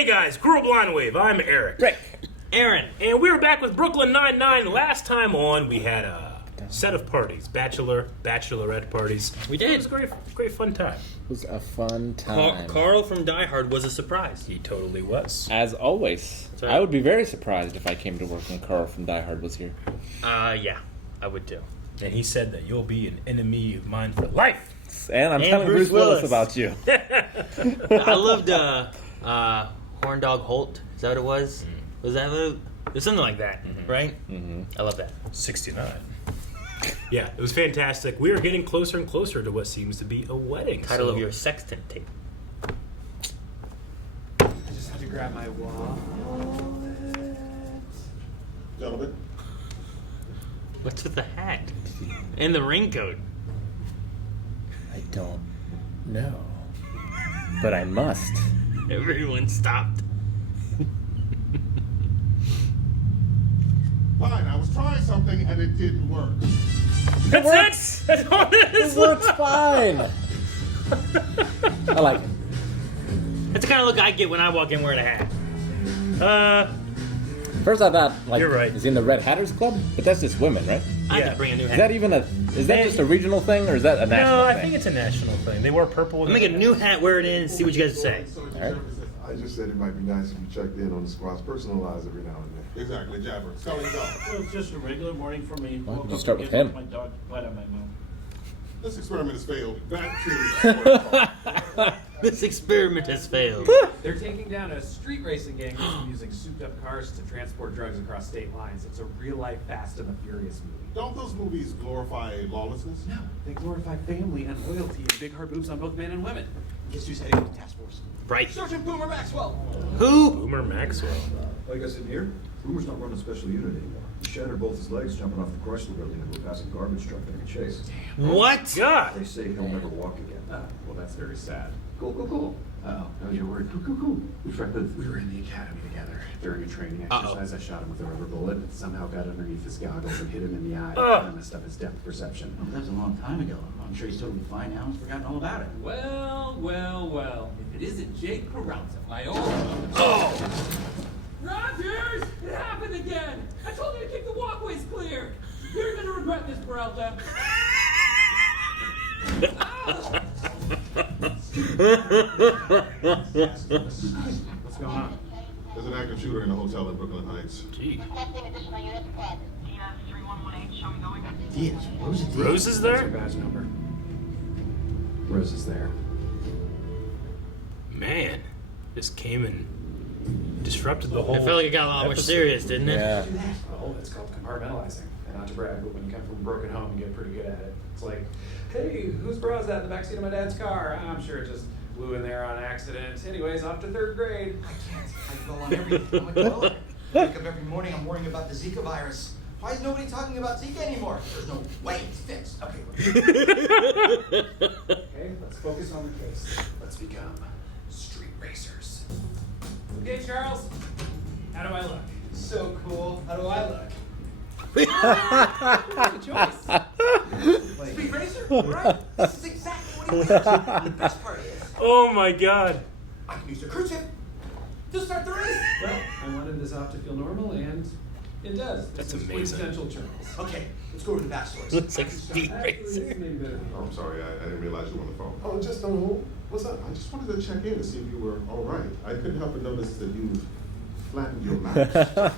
Hey guys, Group Line Wave. I'm Eric. Rick. Aaron. And we were back with Brooklyn Nine-Nine. Last time on, we had a set of parties. Bachelorette parties. We did. It was a great fun time. It was a fun time. Carl from Die Hard was a surprise. He totally was. As always. Right. I would be very surprised if I came to work when Carl from Die Hard was here. Yeah, I would too. And he said that you'll be an enemy of mine for life. And I'm telling Bruce Willis about you. I loved Horn Dog Holt. Is that what it was? Was that what it was? Something like that, right? Mm-hmm. I love that. 69. Yeah, it was fantastic. We are getting closer and closer to what seems to be a wedding. Title of your sextant tape. I just had to grab my wallet. Gentlemen. What's with the hat? And the raincoat? I don't know. But I must. Everyone stopped. Fine, I was trying something and it didn't work. That's it! That's all it is! It works fine. I like it. That's the kind of look I get when I walk in wearing a hat. First I thought, like, You're right. is he in the Red Hatters Club? But that's just women, right? I Yeah. had to bring a new Is hat. that even is that just a regional thing, or is that a national No, thing? I think it's a national thing. They wear purple. I'll make a new hat, wear it in, and see what you guys say. Alright. I just said it might be nice if you checked in on the squad's personal lives every now and then. Exactly, Jabber. Scully, go. Well, it's just a regular morning for me. Why don't Woke you up start to with get him? My dog wet on my mouth. This experiment has failed. Back to the This experiment has failed. They're taking down a street racing gang who's using souped-up cars to transport drugs across state lines. It's a real-life Fast and the Furious movie. Don't those movies glorify lawlessness? No, they glorify family and loyalty and big hard boobs on both men and women. Guess who's heading to the task force? Right. Sergeant Boomer Maxwell! Who? Boomer Maxwell. Like I said here, Boomer's not running a special unit anymore. He shattered both his legs jumping off the Chrysler building into a passing garbage truck during a chase. What? God. They say he'll never walk again. Well, that's very sad. Cool. Oh, you're worried. Cool. We were in the academy together. During a training exercise, I shot him with a rubber bullet and somehow got underneath his goggles and hit him in the eye. Ugh. And messed up his depth perception. Well, that was a long time ago. I'm sure he's totally fine now. He's forgotten all about it. Well. If it isn't Jake Peralta, my old... Oh! Rogers! It happened again! I told you to keep the walkways clear! You're gonna regret this, Peralta! What's going on? There's an active shooter in a hotel in Brooklyn Heights. Gee. Diaz, Rose is Rose is That's your there? badge number. Rose is there. Man, this came and disrupted the whole. I felt like it got a lot more episode. serious, didn't it? Yeah. Well, it's called compartmentalizing. And not to brag, but when you come from a broken home, you get pretty good at it. It's like, hey, whose bra is that in the backseat of my dad's car? I'm sure it just blew in there on accident. Anyways, off to third grade. I can't. I go on everything. I'm a killer. Wake up every morning, I'm worrying about the Zika virus. Why is nobody talking about Zika anymore? There's no way it's fixed. Okay, Okay, let's focus on the case. Let's become street racers. Okay, Charles, how do I look? so cool. How do I look? Good choice. Speed racer? Right. This is exactly what he wants. The best part is, Oh my God. I can use the crew tip to start the race. Well, I wanted this off to feel normal, and it does. That's This is amazing. quintessential Charles. Okay, let's go to the backstories. Looks like Speed Actually, Racer. this name better. Oh, I'm sorry, I didn't realize you were on the phone. Oh, just on hold. What's up? I just wanted to check in to see if you were all right. I couldn't help but notice that you flattened your mouth.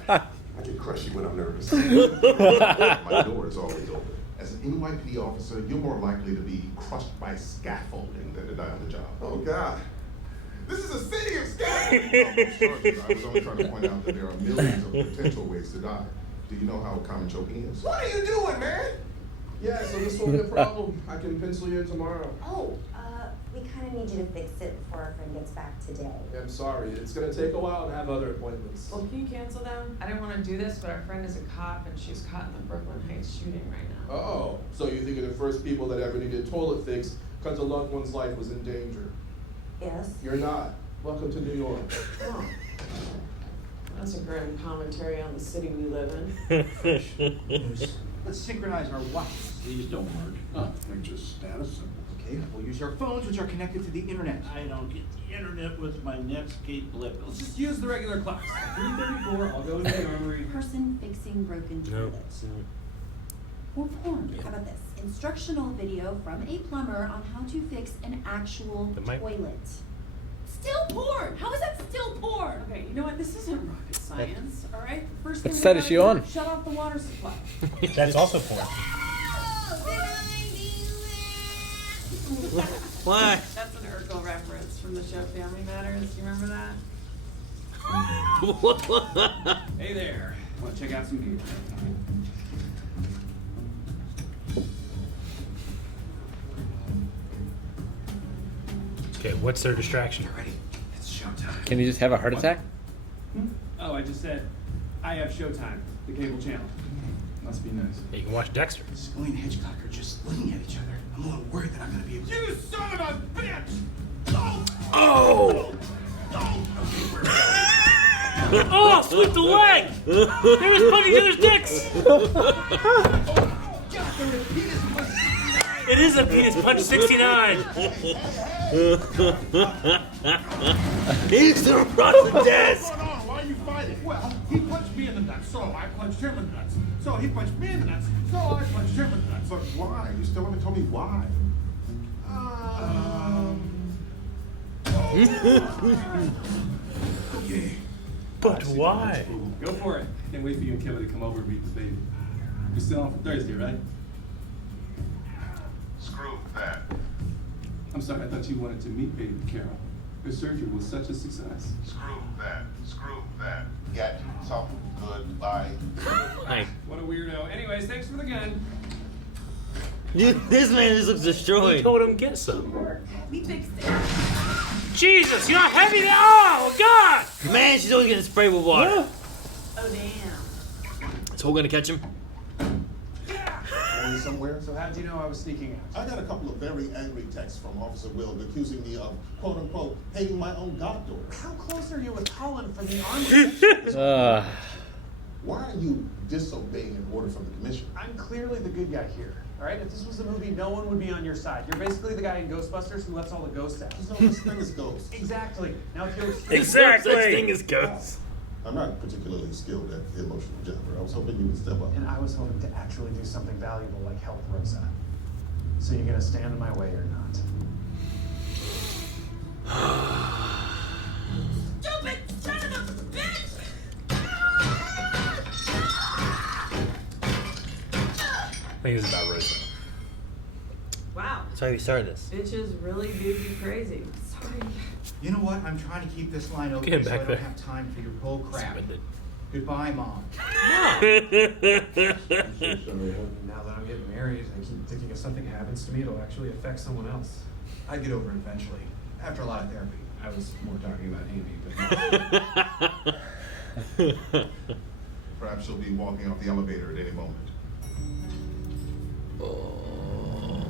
I get crushy when I'm nervous. My door is always open. As an NYPD officer, you're more likely to be crushed by scaffolding than to die on the job. Oh, God. This is a city of scaffolding! No, I'm sorry, I was only trying to point out that there are millions of potential ways to die. Do you know how common choking is? What are you doing, man? Yeah, so this won't be a problem. I can pencil you in tomorrow. Oh, we kind of need you to fix it before our friend gets back today. I'm sorry. It's going to take a while to have other appointments. Well, can you cancel them? I didn't want to do this, but our friend is a cop and she's caught in the Brooklyn Heights shooting right now. Oh, so you think of the first people that ever needed a toilet fix because a loved one's life was in danger. Yes? You're not. Welcome to New York. Oh. That's a grim commentary on the city we live in. Let's synchronize our watches. These don't work. They're just status symbols. Okay, we'll use our phones, which are connected to the internet. I don't get the internet with my Netscape blip. Let's just use the regular clocks. 3:34, I'll go into the armory. Person fixing broken toilets. Or porn. How about this? Instructional video from a plumber on how to fix an actual toilet. Still porn! How is that still porn? Okay, you know what? This isn't rocket science, all right? First thing What we side is gotta she do, on? Shut off the water supply. That's also porn. Why? That's an Urkel reference from the show Family Matters. Do you remember that? Hey there. Want to check out some gear? Okay, what's their distraction? Get ready. It's showtime. Can you just have a heart attack? Oh, I just said, I have Showtime, the cable channel. Must be nice. Yeah, you can watch Dexter. Scully and Hitchcock are just looking at each other. I'm a little worried that I'm gonna be able to. You son of a bitch! Oh! Oh, sweep the leg! They was punching each other's dicks! It is a penis punch 69! He's across the desk! What's going on? Why are you fighting? Well, he punched me in the nuts, so I punched him in the nuts. So he punched me in the nuts, so I punched him in the nuts. But why? You still haven't told me why. But why? Go for it. Can't wait for you and Kelly to come over and meet the baby. You're still on for Thursday, right? Screw that. I'm sorry, I thought you wanted to meet baby Carol. Her surgery was such a success. Screw that. Screw that. Got you. Something good. Bye. Hey, What a weirdo. Anyways, thanks for the gun. dude, this man just looks You destroyed. told him get some. We fixed it. Jesus, you're not heavy now! Oh, God! Man, she's always getting sprayed with water. Oh, damn. Is Hole gonna catch him? Going somewhere? So how did you know I was sneaking out? I got a couple of very angry texts from Officer Will accusing me of, quote unquote, hating my own goddaughter. How close are you with Colin for the army? Why are you disobeying an order from the commission? I'm clearly the good guy here. All right, if this was a movie, no one would be on your side. You're basically the guy in Ghostbusters who lets all the ghosts out. There's no such thing as ghosts. Exactly. Now if you'll There's no such thing as ghosts. I'm not particularly skilled at the emotional genre. I was hoping you would step up. And I was hoping to actually do something valuable like help Rosa. So you're gonna stand in my way or not? Stupid son of a bitch! I think this is about Rosa. Wow. That's why we started this. Bitches really do you crazy. Sorry. You know what? I'm trying to keep this line open Get him so I back don't there. have time for your bull crap. Suspended. Goodbye, Mom. Now that I'm getting married, I keep thinking if something happens to me, it'll actually affect someone else. I'd get over it eventually, after a lot of therapy. I was more talking about Amy, but Perhaps she'll be walking off the elevator at any moment. Oh,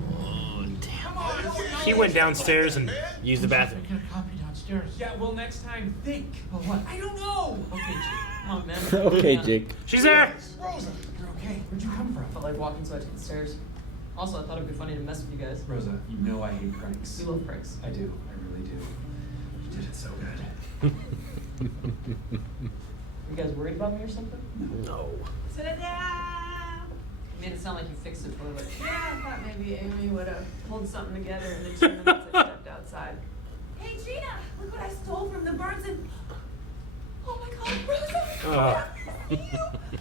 damn. He went downstairs and Use the bathroom. Get a copy downstairs. yeah, well, next time, think. Oh, what? I don't know. Okay, Jake. Come on, man. Okay, Jake. she's there! Rosa! You're okay. Where'd you come from? I felt like walking, so I took the stairs. Also, I thought it'd be funny to mess with you guys. Rosa, you know I hate pranks. We love pranks. I do. I really do. You did it so good. You guys worried about me or something? No. Ta-da! You made it sound like you fixed the toilet. Yeah, I thought maybe Amy would have pulled something together in the 2 minutes I stepped outside. Hey Gina, look what I stole from the Barnes and... Oh my God, Rosa!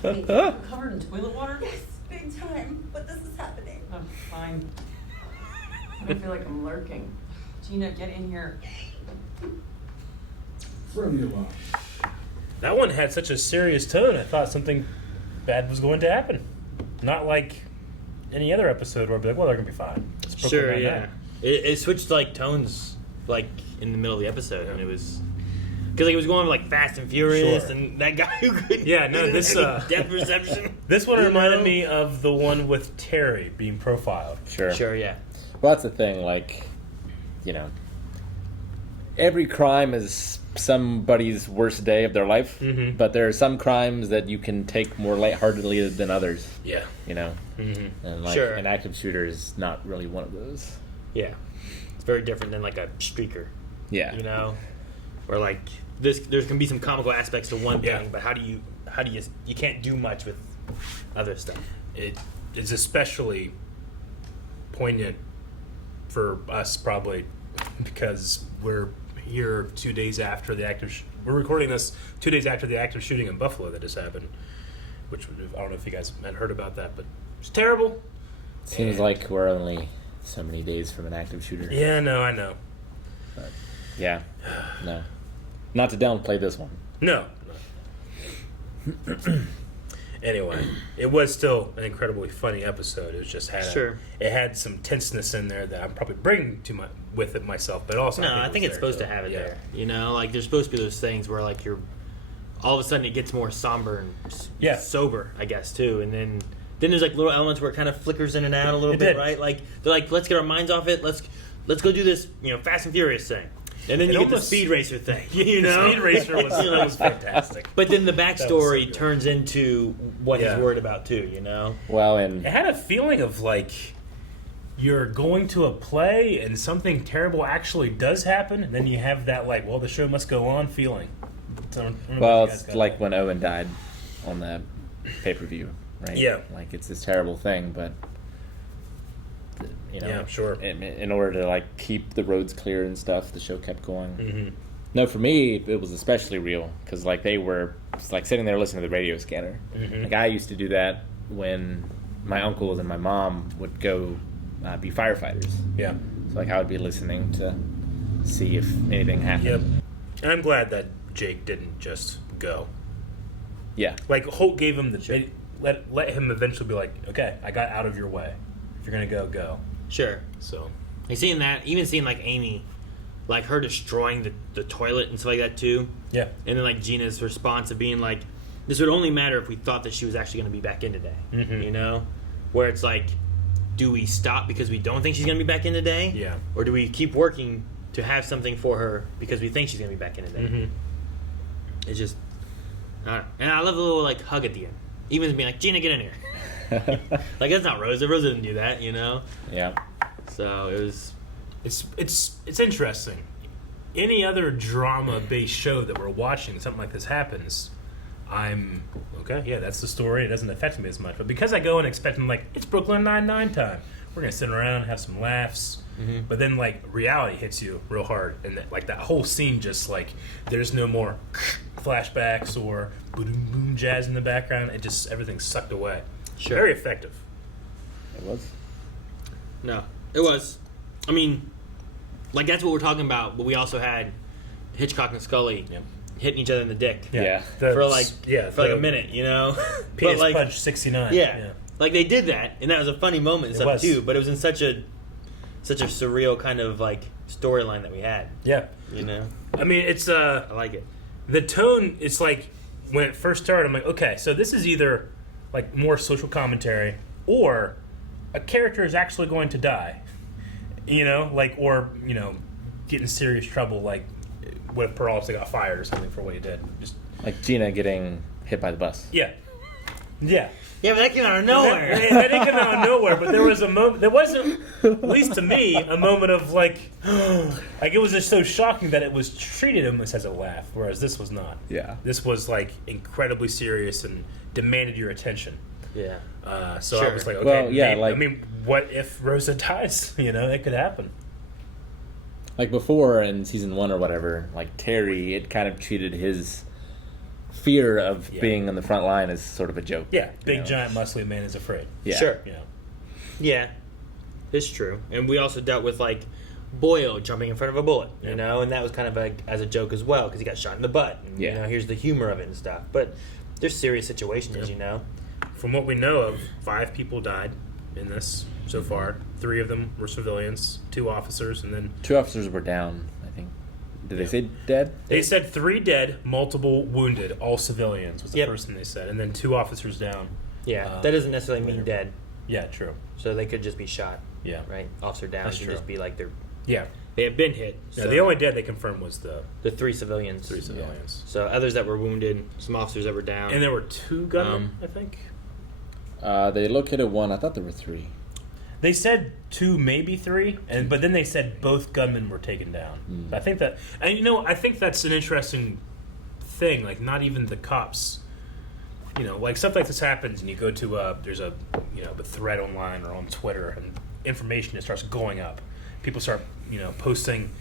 Wait, you're covered in toilet water? Yes, big time. But this is happening. Oh, fine. I don't feel like I'm lurking. Gina, get in here. That one had such a serious tone, I thought something bad was going to happen. Not like any other episode where I'd be like, well, they're going to be fine. It's Brooklyn Sure, Nine-Nine. yeah. It switched like tones, like in the middle of the episode, and it was because like it was going like Fast and Furious, Sure. and that guy who couldn't Yeah, no, didn't this, have any depth perception. This one You reminded know? me of the one with Terry being profiled. Sure. Sure, yeah. Well, that's the thing. Like, you know, every crime is somebody's worst day of their life, Mhm. but there are some crimes that you can take more lightheartedly than others. Yeah. You know, Mm-hmm. and like Sure. an active shooter is not really one of those. Yeah, it's very different than like a streaker. Yeah. You know, or like there can be some comical aspects to one Yeah. thing, but how do you you can't do much with other stuff. It's especially poignant for us probably because we're here 2 days after the active. We're recording this 2 days after the active shooting in Buffalo that just happened, which I don't know if you guys had heard about that, but it's terrible. Seems like we're only so many days from an active shooter. Yeah, no, I know. But, yeah, no. Not to downplay this one. No. Anyway, it was still an incredibly funny episode. It was just it had some tenseness in there that I'm probably bringing with it myself, but also I think it's supposed to have it there. You know, like there's supposed to be those things where like you're all of a sudden it gets more somber and sober, I guess too, and then there's like little elements where it kind of flickers in and out a little bit, right? Like they're like, let's get our minds off it. Let's go do this, Fast and Furious thing. And then you get the Speed Racer thing, you know? The Speed Racer was fantastic. But then the backstory turns into what he's worried about too, you know? Well, and it had a feeling of like you're going to a play and something terrible actually does happen, and then you have that like, well, the show must go on feeling. Well, it's like when Owen died on the pay-per-view, right? Yeah. Like it's this terrible thing, but yeah, sure. In order to like keep the roads clear and stuff, the show kept going. Mm-hmm. No, for me, it was especially real because like they were like sitting there listening to the radio scanner. Mm-hmm. Like I used to do that when my uncles and my mom would go be firefighters. Yeah. So like I would be listening to see if anything happened. Yep. And I'm glad that Jake didn't just go. Yeah. Like Holt gave him the let him eventually be like, okay, I got out of your way. If you're gonna go. Sure. So, like seeing that, even seeing like Amy, like her destroying the toilet and stuff like that too. Yeah. And then like Gina's response of being like, this would only matter if we thought that she was actually going to be back in today. Mm-hmm. You know, where it's like, do we stop because we don't think she's going to be back in today? Yeah. Or do we keep working to have something for her because we think she's going to be back in today? Mm-hmm. It's just, and I love the little like hug at the end, even being like, Gina, get in here. Like that's not Rosa. Rosa didn't do that, you know. Yeah. So it was. It's interesting. Any other drama-based show that we're watching, something like this happens, I'm okay. Yeah, that's the story. It doesn't affect me as much. But because I go in expecting like it's Brooklyn Nine-Nine time, we're gonna sit around, have some laughs. Mm-hmm. But then like reality hits you real hard, and like that whole scene just like there's no more flashbacks or boom boom jazz in the background. It just everything's sucked away. Sure. Very effective. It was. No, it was. I mean, like that's what we're talking about. But we also had Hitchcock and Scully hitting each other in the dick. Yeah. For like a minute, you know. PS like, Punch 69. Yeah. Like they did that, and that was a funny moment and stuff too. But it was in such a surreal kind of like storyline that we had. Yeah. You know. I mean, it's I like it. The tone. It's like when it first started, I'm like, okay, so this is either like more social commentary or a character is actually going to die, you know, like, or, you know, get in serious trouble, like what if Peralta got fired or something for what he did. Just like Gina getting hit by the bus. Yeah. Yeah. Yeah, but that came out of nowhere. That didn't come out of nowhere, but there was a moment, there wasn't, at least to me, a moment of like it was just so shocking that it was treated almost as a laugh, whereas this was not. Yeah. This was like incredibly serious and demanded your attention. Yeah. So I was like, okay, well, yeah, maybe, like, I mean, what if Rosa dies? You know, it could happen. Like before in season 1 or whatever, like Terry, it kind of treated his fear of being on the front line as sort of a joke. Yeah, big giant muscly man is afraid. Yeah. Sure. You know. Yeah, it's true. And we also dealt with like Boyle jumping in front of a bullet, you know, and that was kind of like as a joke as well because he got shot in the butt. And, you know, here's the humor of it and stuff. But there's serious situations, as you know. From what we know of, 5 people died in this so far. 3 of them were civilians, 2 officers, and then 2 officers were down, I think. Did they say dead? They said 3 dead, multiple wounded, all civilians was the first thing they said, and then 2 officers down. Yeah, that doesn't necessarily mean dead. Yeah, true. So they could just be shot. Yeah. Right? Officer down That's could true. just be like they're... Yeah. They had been hit. Yeah, So the only dead they confirmed was the 3 civilians. 3 civilians. So others that were wounded, some officers that were down. And there were 2 gunmen, I think. They located 1. I thought there were 3. They said 2, maybe 3, but then they said both gunmen were taken down. I think that, and I think that's an interesting thing. Like, not even the cops. Like stuff like this happens, and you go to there's a a thread online or on Twitter, and information just starts going up. People start posting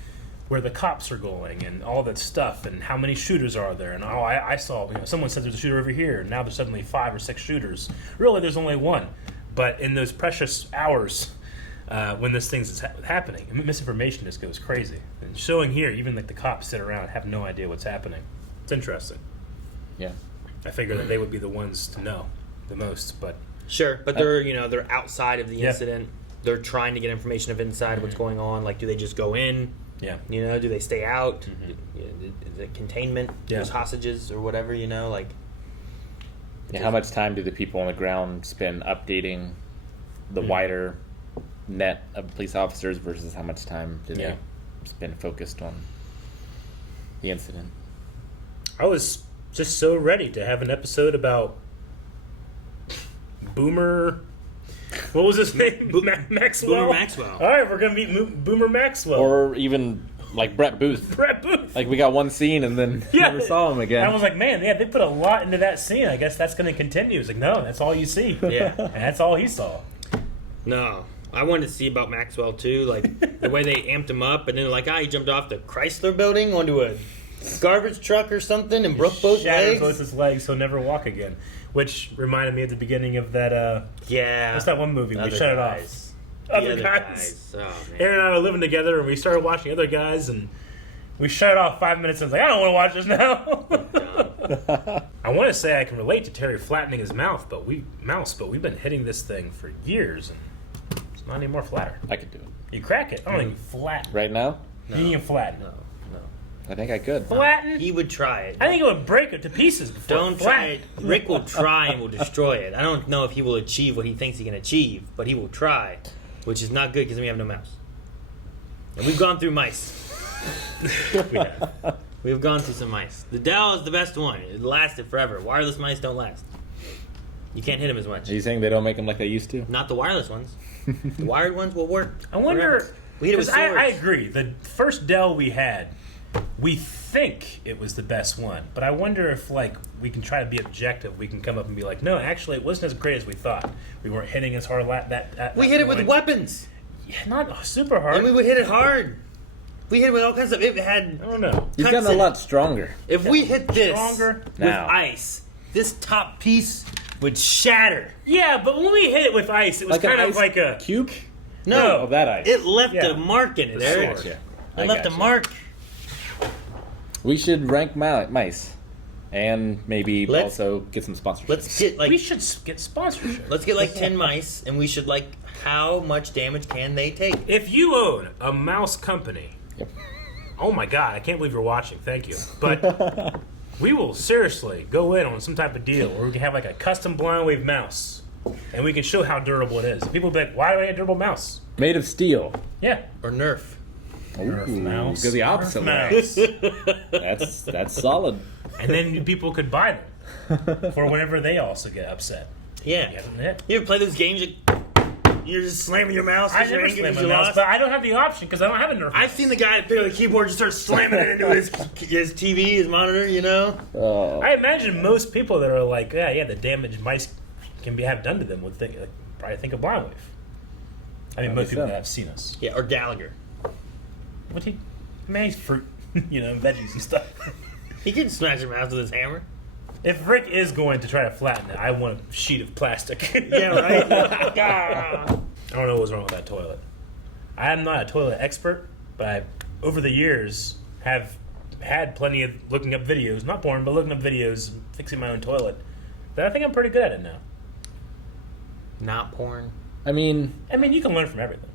where the cops are going and all that stuff, and how many shooters are there, and I saw someone said there's a shooter over here, and now there's suddenly 5 or 6 shooters. Really, there's only one. But in those precious hours when this thing's happening, misinformation just goes crazy. And showing here, even like the cops sit around and have no idea what's happening. It's interesting. Yeah. I figure that they would be the ones to know the most, but sure, but they're outside of the incident. They're trying to get information of inside what's going on. Like, do they just go in? Yeah. Do they stay out? Is it containment? There's hostages or whatever. Like. Yeah, how much time do the people on the ground spend updating the wider net of police officers versus how much time do they spend focused on the incident? I was just so ready to have an episode about Boomer. What was his name? Maxwell. Boomer Maxwell. All right, we're gonna meet Boomer Maxwell, or even like Brett Booth. Brett Booth. Like, we got one scene and then never saw him again. I was like, man, they put a lot into that scene. I guess that's gonna continue. It's like, no, that's all you see. Yeah, and that's all he saw. No, I wanted to see about Maxwell too, like the way they amped him up, and then he jumped off the Chrysler building onto a garbage truck or something and broke both legs. Both his legs, so never walk again. Which reminded me of the beginning of that. What's that one movie? We shut it off. Other guys. Oh, man. Aaron and I were living together, and we started watching Other Guys, and we shut it off 5 minutes. And I was like, I don't want to watch this now. I want to say I can relate to Terry flattening his mouth, but we've been hitting this thing for years, and it's not any more flatter. I could do it. You crack it. I don't think you flatten. Right now? No. You can flatten. No. I think I could. Flatten? He would try it. I think it would break it to pieces before Don't try it. Rick will try and will destroy it. I don't know if he will achieve what he thinks he can achieve, but he will try, which is not good because we have no mouse. And we've gone through mice. We have. We've gone through some mice. The Dell is the best one. It lasted forever. Wireless mice don't last. You can't hit them as much. Are you saying they don't make them like they used to? Not the wireless ones. The wired ones will work. I wonder. Forever. We hit it with swords. I agree. The first Dell we had, we think it was the best one, but I wonder if we can try to be objective. We can come up and be like, no, actually, it wasn't as great as we thought. We weren't hitting as hard. We hit it with weapons. Yeah, not super hard. And we would hit it hard. We hit it with all kinds of. It had. I don't know. You've gotten a lot stronger. If we hit this with ice, this top piece would shatter. Yeah, but when we hit it with ice, it was kind of like a cube. No, that ice. It left a mark in it, Eric. It left a mark. We should rank mice, and maybe also get some sponsorship. Let's get we should get sponsorship. Let's get 10 mice, and we should how much damage can they take? If you own a mouse company, oh my god, I can't believe you're watching. Thank you, but we will seriously go in on some type of deal where we can have a custom blind wave mouse, and we can show how durable it is. People will be like, "Why do I have a durable mouse?" Made of steel. Yeah, or Nerf. Nerf mouse. Go the opposite way. That's solid. And then people could buy them for whenever they also get upset. Yeah. You ever play those games? You're just slamming your mouse. I never slam my mouse, but I don't have the option because I don't have a Nerf. I've seen the guy pick up the keyboard and just start slamming it into his TV, his monitor. I imagine most people that are like, the damage mice can have done to them would probably think of Blind Wave. I mean, most people that have seen us. Yeah, or Gallagher. He's fruit, veggies and stuff. He can smash your mouse with his hammer. If Rick is going to try to flatten it, I want a sheet of plastic. Yeah, right? I don't know what's wrong with that toilet. I am not a toilet expert, but I, over the years, have had plenty of looking up videos, not porn, but looking up videos, fixing my own toilet, that I think I'm pretty good at it now. Not porn? I mean, you can learn from everything.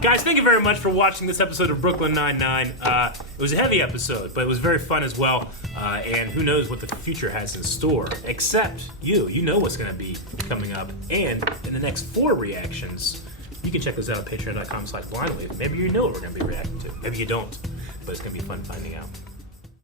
Guys, thank you very much for watching this episode of Brooklyn Nine-Nine. It was a heavy episode, but it was very fun as well. And who knows what the future has in store. Except you know what's going to be coming up. And in the next 4 reactions, you can check those out at patreon.com/blindwave. Maybe you know what we're going to be reacting to. Maybe you don't, but it's going to be fun finding out.